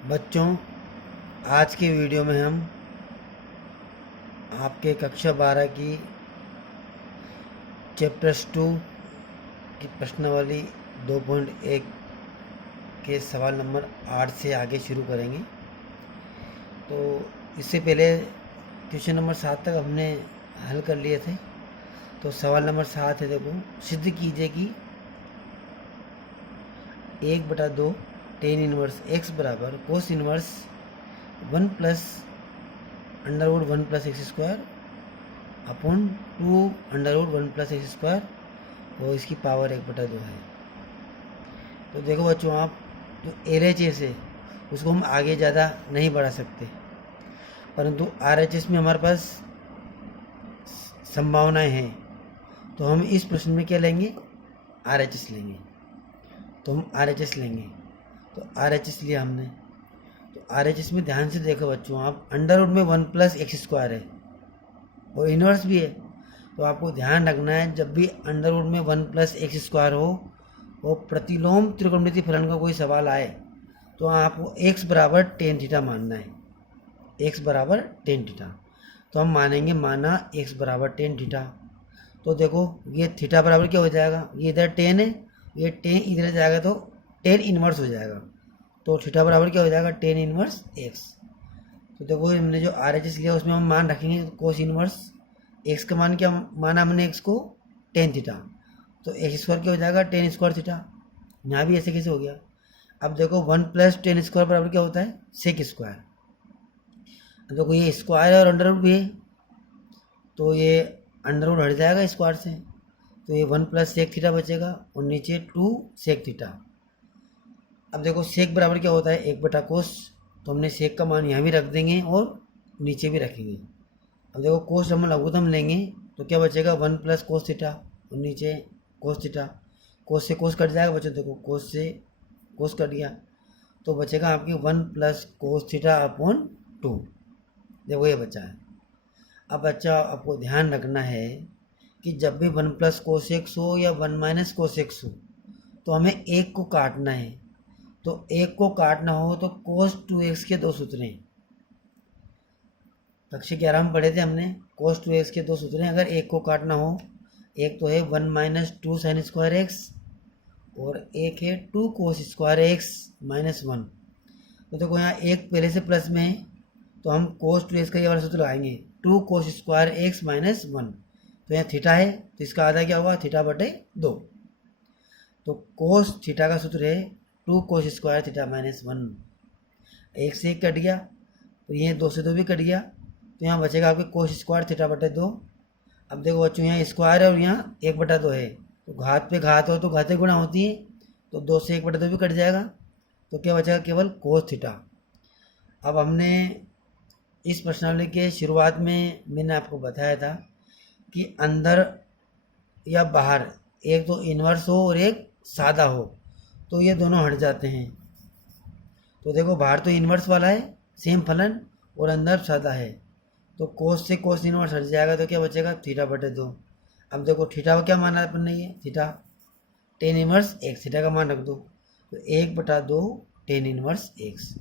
बच्चों, आज के वीडियो में हम आपके कक्षा 12 की चैप्टर्स 2 की प्रश्नावली 2.1 के सवाल नंबर 8 से आगे शुरू करेंगे। तो इससे पहले क्वेश्चन नंबर 7 तक हमने हल कर लिए थे। तो सवाल नंबर 7 है, देखो, सिद्ध कीजिए कि 1/2 टेन इनवर्स एक्स बराबर cos inverse 1 plus under root 1 plus x square upon 2 under root 1 plus x square और इसकी पावर 1/2 है। तो देखो बच्चों, आप जो LHS है उसको हम आगे ज़्यादा नहीं बढ़ा सकते, परंतु RHS में हमारे पास संभावनाएं हैं। तो हम इस प्रश्न में क्या लेंगे? RHS लेंगे। तो हम RHS लेंगे। तो RHS लिया हमने। तो RHS में ध्यान से देखो बच्चों, आप अंडर रूट में 1 प्लस एक्स स्क्वायर है और इन्वर्स भी है। तो आपको ध्यान रखना है, जब भी अंडर रूट में 1 प्लस एक्स स्क्वायर हो और प्रतिलोम त्रिकोणमितीय फलन का कोई सवाल आए तो आपको x बराबर टेन थीटा मानना है। x बराबर टेन थीटा। तो हम मानेंगे, माना x बराबर टेन थीटा। तो देखो, ये थीटा बराबर क्या हो जाएगा? ये इधर टेन है, ये टेन इधर जाएगा तो टेन इनवर्स हो जाएगा। तो थीटा बराबर क्या हो जाएगा? Tan inverse x। तो देखो, हमने जो RHS लिया उसमें हम मान रखेंगे कोस इनवर्स x का मान क्या माना हमने? x को टेन थीटा। तो एक्स स्क्वायर क्या हो जाएगा? Ten square theta. यहाँ भी ऐसे कैसे हो गया? अब देखो, 1 प्लस टेन स्क्वायर बराबर क्या होता है? Sec square. अब देखो, ये स्क्वायर और अंडर रूट भी है, तो ये अंडर रूट हट जाएगा स्क्वायर से, तो ये 1 प्लस सेक थीटा बचेगा और नीचे 2 सेक थीटा। अब देखो, सेक बराबर क्या होता है? 1/कोस। तो हमने सेक का मान यहाँ भी रख देंगे और नीचे भी रखेंगे। अब देखो, कोस हम लघुत्तम लेंगे तो क्या बचेगा? 1 प्लस कोस थीटा और नीचे कोस थीटा। कोस से कोस कट जाएगा बच्चों, देखो कोस से कोस कट गया तो बचेगा आपकी 1 प्लस कोस थीटा अपॉन 2। देखो, ये बचा है। अब बच्चा, आपको ध्यान रखना है कि जब भी 1 प्लस कोस एक्स हो या 1 माइनस कोस एक्स हो तो हमें एक को काटना है। तो एक को काटना हो तो कोस 2x के दो सूत्र हैं। कक्षा 11 में पढ़े थे हमने, कोस 2x के दो सूत्र हैं अगर एक को काटना हो। एक तो है 1 माइनस 2 साइन स्क्वायर एक्स और एक है 2 कोस स्क्वायर एक्स माइनस 1। तो देखो, यहाँ एक पहले से प्लस में है तो हम कोस 2x का ये वाला सूत्र लगाएंगे, 2 कोस स्क्वायर एक्स माइनस 1। तो यहाँ थीटा है तो इसका आधा क्या होगा? थीटा बटे 2। तो कोस थीटा का सूत्र है 2 कोस स्क्वायर थीटा माइनस 1। एक से एक कट गया तो ये 2 से 2 भी कट गया, तो यहाँ बचेगा आपके कोस स्क्वायर थीटा बटे 2। अब देखो बच्चों, यहाँ स्क्वायर है और यहाँ 1/2 है, तो घात पे घात हो तो घातें गुणा होती है, तो 2 से 1/2 भी कट जाएगा, तो क्या बचेगा? केवल कोस थीटा। अब हमने इस प्रश्नावली के शुरुआत में मैंने आपको बताया था कि अंदर या बाहर एक तो इन्वर्स हो और एक सादा हो तो ये दोनों हट जाते हैं। तो देखो, बाहर तो इन्वर्स वाला है सेम फलन और अंदर सादा है, तो कोस से कोस इन्वर्स हट जाएगा तो क्या बचेगा? थीटा बटे 2। अब देखो, थीटा को क्या माना अपन ने? ये theta tan inverse x, theta का मान रख दो, तो 1/2 टेन इनवर्स एक्स,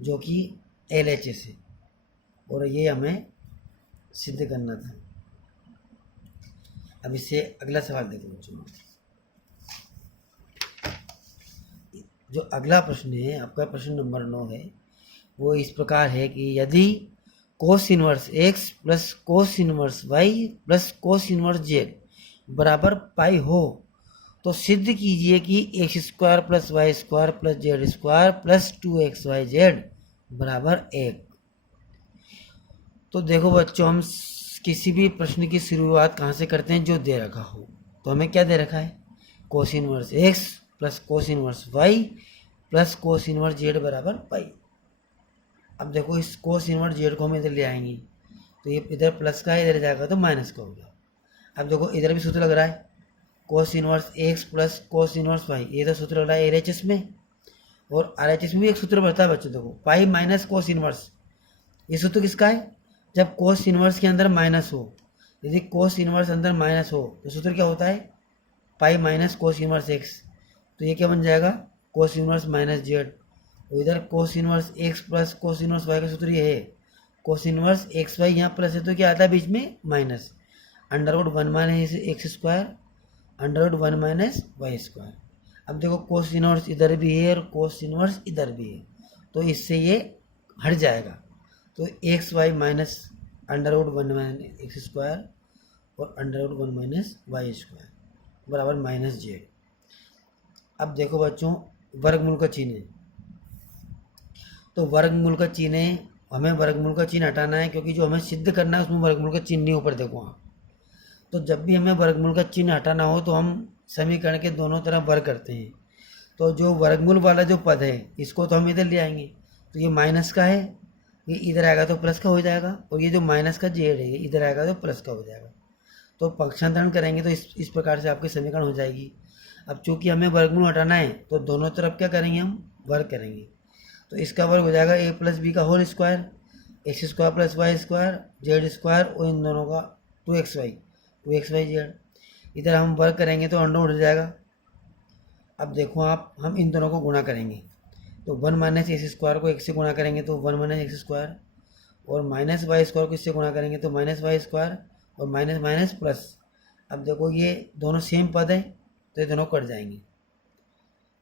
जो कि LHS है और ये हमें सिद्ध करना था। अब इससे अगला सवाल देखो बच्चों। जो अगला प्रश्न है आपका, प्रश्न नंबर 9 है, वो इस प्रकार है कि यदि cos inverse x plus cos inverse y plus cos inverse z बराबर पाई हो तो सिद्ध कीजिए कि x square plus y square plus z square plus 2xyz बराबर 1। तो देखो बच्चों, हम किसी भी प्रश्न की शुरुआत कहाँ से करते हैं? जो दे रखा हो। तो हमें क्या दे रखा है? Cos inverse x plus cos inverse y plus cos inverse z बराबर पाई। अब देखो, इस कोस इनवर्स जेड को हम इधर ले आएंगे तो ये इधर प्लस का है, इधर जाएगा तो माइनस का हो गया। अब देखो, इधर भी सूत्र लग रहा है cos inverse x plus cos inverse y, ये तो सूत्र लग रहा है LHS में, और RHS में भी एक सूत्र बढ़ता है बच्चों। देखो, पाई माइनस कोस इनवर्स, ये सूत्र किसका है? जब कोस इनवर्स के अंदर माइनस हो, यदि कोस इनवर्स अंदर माइनस हो तो सूत्र क्या होता है? Pi minus cos inverse x. तो ये क्या बन जाएगा? कोस इनवर्स माइनस जेड, तो इधर cos inverse x plus cos inverse y का सूत्र ये है, कोस इनवर्स एक्स वाई यहाँ प्लस है तो क्या आता है बीच में minus, under root 1 minus x square under root 1 minus Y square. अब देखो कोस इनवर्स इधर भी है और कोस इनवर्स इधर भी है, तो इससे ये हट जाएगा, तो X Y minus under root 1 minus x square और under root 1 minus Y square बराबर माइनस जेड। अब देखो बच्चों वर्गमूल का चिन्ह है, तो वर्गमूल का चिन्ह है, हमें वर्गमूल का चिन्ह हटाना है क्योंकि जो हमें सिद्ध करना है उसमें वर्गमूल का चिन्ह नहीं ऊपर देखो आप। तो जब भी हमें वर्गमूल का चिन्ह हटाना हो तो हम समीकरण के दोनों तरफ वर्ग करते हैं, तो जो वर्गमूल वाला जो पद है इसको तो हम इधर ले आएंगे, तो ये माइनस का है, ये इधर आएगा तो प्लस का हो जाएगा, और ये जो माइनस का जेड है ये इधर आएगा तो प्लस का हो जाएगा। तो पक्षांतरण करेंगे तो इस प्रकार से आपकी समीकरण हो जाएगी। अब चूंकि हमें वर्गमूल हटाना है तो दोनों तरफ क्या करेंगे, हम वर्ग करेंगे, तो इसका वर्ग हो जाएगा ए प्लस बी का whole square, x square plus y square z square और इन दोनों का 2xy जेड। इधर हम वर्ग करेंगे तो अंडर उठ जाएगा। अब देखो आप, हम इन दोनों को गुणा करेंगे तो 1 माइनस एक्स स्क्वायर को एक्स से गुणा करेंगे तो 1 माइनस एक्स स्क्वायर, और माइनस वाई स्क्वायर को इससे गुणा करेंगे तो माइनस वाई स्क्वायर और माइनस माइनस प्लस। अब देखो ये दोनों सेम पद है तो ये दोनों कट जाएंगे।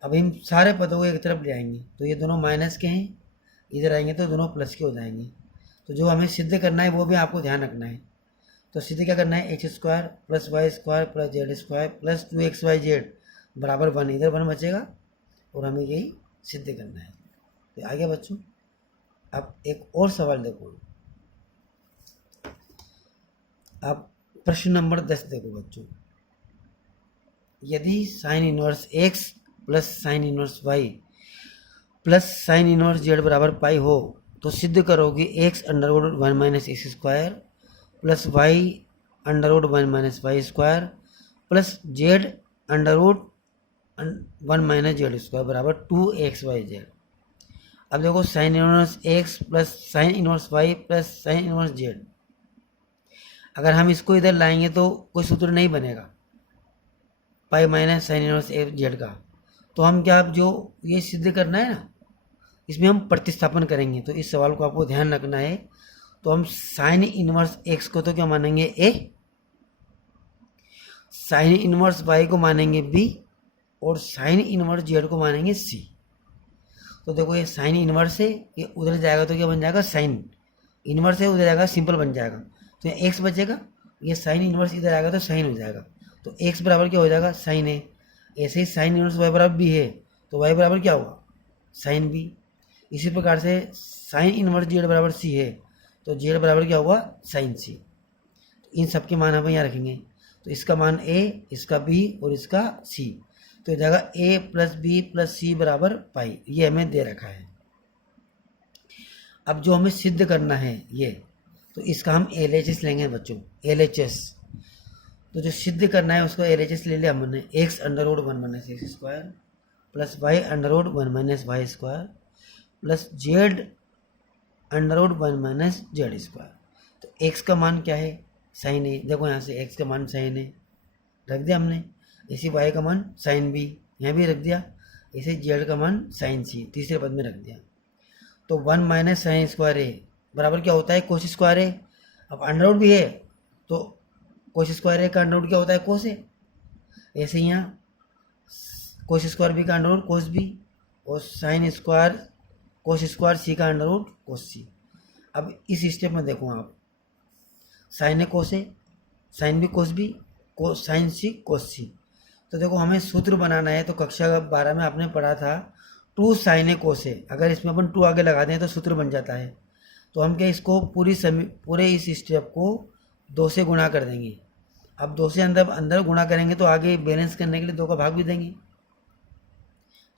अब हम सारे पदों को एक तरफ ले आएंगे तो ये दोनों माइनस के हैं, इधर आएंगे तो दोनों प्लस के हो जाएंगे। तो जो हमें सिद्ध करना है वो भी आपको ध्यान रखना है। तो सिद्ध क्या करना है, x square plus y square plus z square plus 2xy बराबर 1, इधर 1 बचेगा और हमें यही सिद्ध करना है। तो आगे बच्चों अब एक और सवाल देखो, अब प्रश्न नंबर 10 देखो बच्चों, यदि sine inverse x plus sine inverse y plus sine inverse z बराबर पाई हो तो सिद्ध करो कि x under root 1 minus x square plus y under root 1 minus Y square plus z under root 1 minus z square बराबर 2xyz। अब देखो sine inverse x plus sine inverse y plus sine inverse z, अगर हम इसको इधर लाएंगे तो कोई सूत्र नहीं बनेगा pi minus sign inverse Z का। तो हम क्या, अब जो ये सिद्ध करना है ना इसमें हम प्रतिस्थापन करेंगे, तो इस सवाल को आपको ध्यान रखना है। तो हम साइन इनवर्स एक्स को तो क्या मानेंगे ए, साइन इनवर्स वाई को मानेंगे बी और साइन इनवर्स जेड को मानेंगे सी। तो देखो ये साइन इनवर्स है, ये उधर जाएगा तो क्या बन जाएगा, साइन इनवर्स है उधर जाएगा सिंपल बन जाएगा, तो ये एक्स बचेगा, ये साइन इनवर्स इधर आएगा तो साइन हो जाएगा, तो एक्स बराबर क्या हो जाएगा साइन ए। ऐसे ही साइन इनवर्स वाई बराबर बी है तो वाई बराबर क्या होगा साइन बी। इसी प्रकार से साइन इनवर्स जेड बराबर सी है तो जेड बराबर क्या होगा साइन सी। इन सब के मान हम यहाँ रखेंगे, तो इसका मान ए, इसका बी और इसका सी, तो जाएगा ए प्लस बी प्लस सी बराबर पाई, ये हमें दे रखा है। अब जो हमें सिद्ध करना है ये, तो इसका हम LHS लेंगे बच्चों, LHS। तो जो सिद्ध करना है उसको LHS ले लिया हमने, x under root 1 minus x square plus y under root 1 minus Y square plus z under root 1 minus z square. तो एक्स का मान क्या है साइन ए, देखो यहाँ से एक्स का मान साइन ए रख दिया हमने, इसी वाई का मान साइन बी यहाँ भी रख दिया, इसे जेड का मान साइन सी तीसरे पद में रख दिया। तो 1 माइनस साइन स्क्वायर ए बराबर क्या होता है कोस स्क्वायर ए। अब अंडर रूट भी है तो कोस स्क्वायर ए का अंडर रूट क्या होता है कोस ए, ऐसे यहाँ कोस स्क्वायर बी का अंडर रूट कोस बी और साइन स्क्वायर कोस स्क्वायर सी का अंडर रूट कोस सी। अब इस स्टेप में देखो आप, sine A cos A, sine B cos B, cos sine C cos C. तो देखो हमें सूत्र बनाना है, तो कक्षा 12 में आपने पढ़ा था 2 साइन ए कोस ए, अगर इसमें अपन 2 आगे लगा दें तो सूत्र बन जाता है। तो हम क्या इसको पूरे इस स्टेप को 2 से गुणा कर देंगे। अब 2 से अंदर गुणा करेंगे तो आगे बैलेंस करने के लिए 2 का भाग भी देंगे।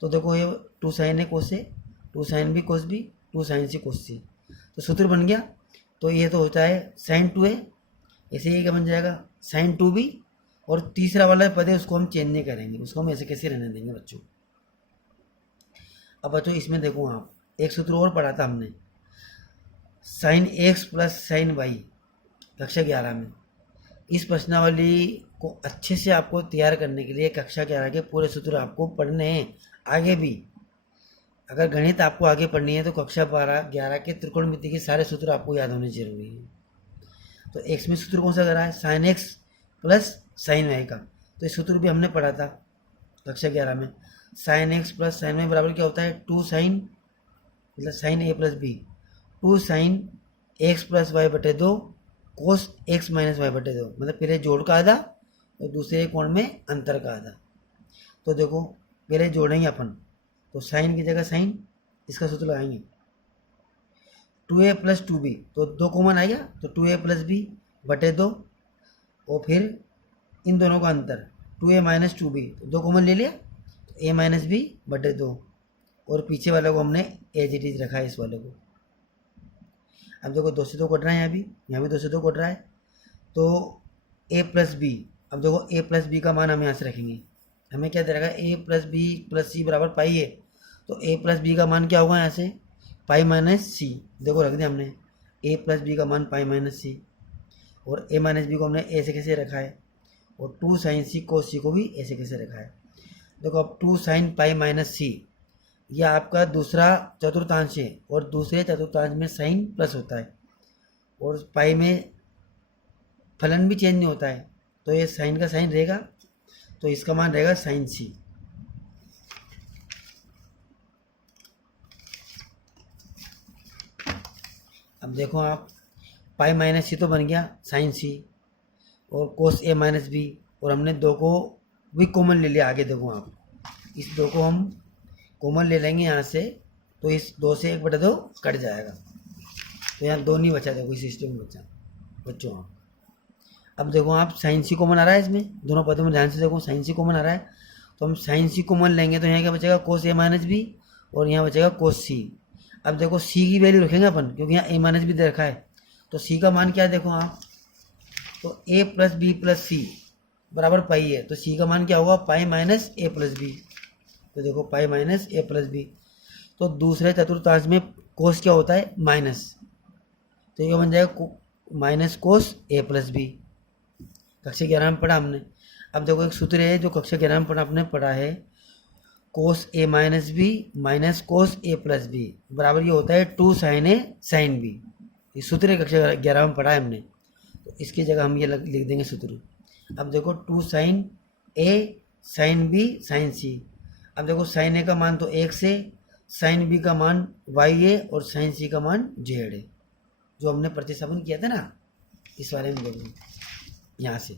तो देखो ये 2 sine A cos A, 2 sine B cos B, 2 sine C cos C, तो सूत्र बन गया। तो ये तो होता है साइन 2 ए, ऐसे ही क्या बन जाएगा साइन 2 बी, और तीसरा वाला पद है उसको हम चेंज नहीं करेंगे, उसको हम ऐसे कैसे रहने देंगे बच्चों। अब बच्चों इसमें देखो आप, एक सूत्र और पढ़ा था हमने, sine x plus sine y कक्षा 11 में। इस प्रश्नावली को अच्छे से आपको तैयार करने के लिए कक्षा 11 के पूरे सूत्र आपको पढ़ने हैं आगे भी, अगर गणित आपको आगे पढ़नी है तो कक्षा 12-11 के त्रिकोणमिति के सारे सूत्र आपको याद होने जरूरी है। तो एक्स में सूत्र कौन सा करा है, sine x plus sine y का। तो ये सूत्र भी हमने पढ़ा था कक्षा 11 में। Sine x plus sine y बराबर क्या होता है, टू साइन मतलब sine A plus B, two sine x plus y बटे दो कोस एक्स माइनस वाई बटे दो। मतलब पहले जोड़ का आधा और दूसरे कोण में अंतर का आधा। तो देखो पहले जोड़ेंगे अपन, तो साइन की जगह साइन, इसका सूत्र लगाएंगे 2a प्लस 2b, तो दो कॉमन आ गया तो 2a प्लस बी बटे दो, और फिर इन दोनों का अंतर 2a माइनस 2b, तो दो कॉमन ले लिया तो a माइनस बी बटे दो, और पीछे वाले को हमने एज इट इज रखा है इस वाले को। अब देखो 2 से 2 कट रहा है, यहाँ भी 2 से 2 कट रहा है, तो a प्लस बी। अब देखो a प्लस बी का मान हम यहाँ से रखेंगे, हमें क्या दे रखा है, a प्लस बी प्लस सी बराबर पाई है, तो a प्लस बी का मान क्या होगा यहाँ से, पाई माइनस सी। देखो रख दिया हमने a प्लस बी का मान पाई माइनस सी, और a माइनस बी को हमने ऐसे कैसे रखा है, और 2 साइन सी कोस सी को भी ऐसे कैसे रखा है। देखो अब 2 साइन पाई माइनस सी, यह आपका दूसरा चतुर्थांश है, और दूसरे चतुर्थांश में साइन प्लस होता है, और पाई में फलन भी चेंज नहीं होता है, तो ये साइन का साइन रहेगा, तो इसका मान रहेगा साइन सी। अब देखो आप, पाई माइनस सी तो बन गया साइन सी, और कोस ए माइनस बी, और हमने दो को भी कॉमन ले लिया। आगे देखो आप, इस दो को हम कॉमन ले लेंगे यहाँ से, तो इस 2 से 1 बटा 2 कट जाएगा, तो यहाँ 2 नहीं बचा, देखो इस सिस्टम में बचा बच्चों आप। अब देखो आप, साइन सी कॉमन आ रहा है इसमें, दोनों पदों में ध्यान से देखो साइन सी कॉमन आ रहा है, तो हम साइन सी कॉमन लेंगे तो यहाँ क्या बचेगा, कोस ए माइनस बी, और यहाँ बचेगा कोस सी। अब देखो सी की वैल्यू रखेंगे अपन, क्योंकि यहाँ ए माइनस बी दे रखा है, तो सी का मान क्या है देखो आप, तो ए प्लस बी प्लस सी बराबर पाई है, तो सी का मान क्या होगा, पाई माइनस ए प्लस बी। तो देखो पाई माइनस ए प्लस बी, तो दूसरे चतुर्थांश में कोस क्या होता है, माइनस, तो ये बन जाएगा माइनस कोस ए प्लस बी। कक्षा 11 में पढ़ा हमने। अब देखो एक सूत्र है जो कक्षा 11 में आपने पढ़ा है, कोस ए माइनस बी माइनस कोस ए प्लस बी बराबर ये होता है 2 साइन ए साइन बी। ये सूत्र है कक्षा 11 में पढ़ा है हमने, तो इसकी जगह हम ये लिख देंगे सूत्र। अब देखो 2 साइन ए साइन बी साइन सी। अब देखो साइन ए का मान तो 1 से, साइन बी का मान वाई है, और साइन सी का मान जेड है, जो हमने प्रतिस्थापन किया था ना, इस वाले में देखो यहाँ से।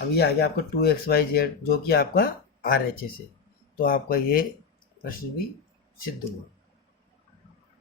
अब ये आ गया आपका 2xyz, जो कि आपका RHS है। तो आपका ये प्रश्न भी सिद्ध हुआ।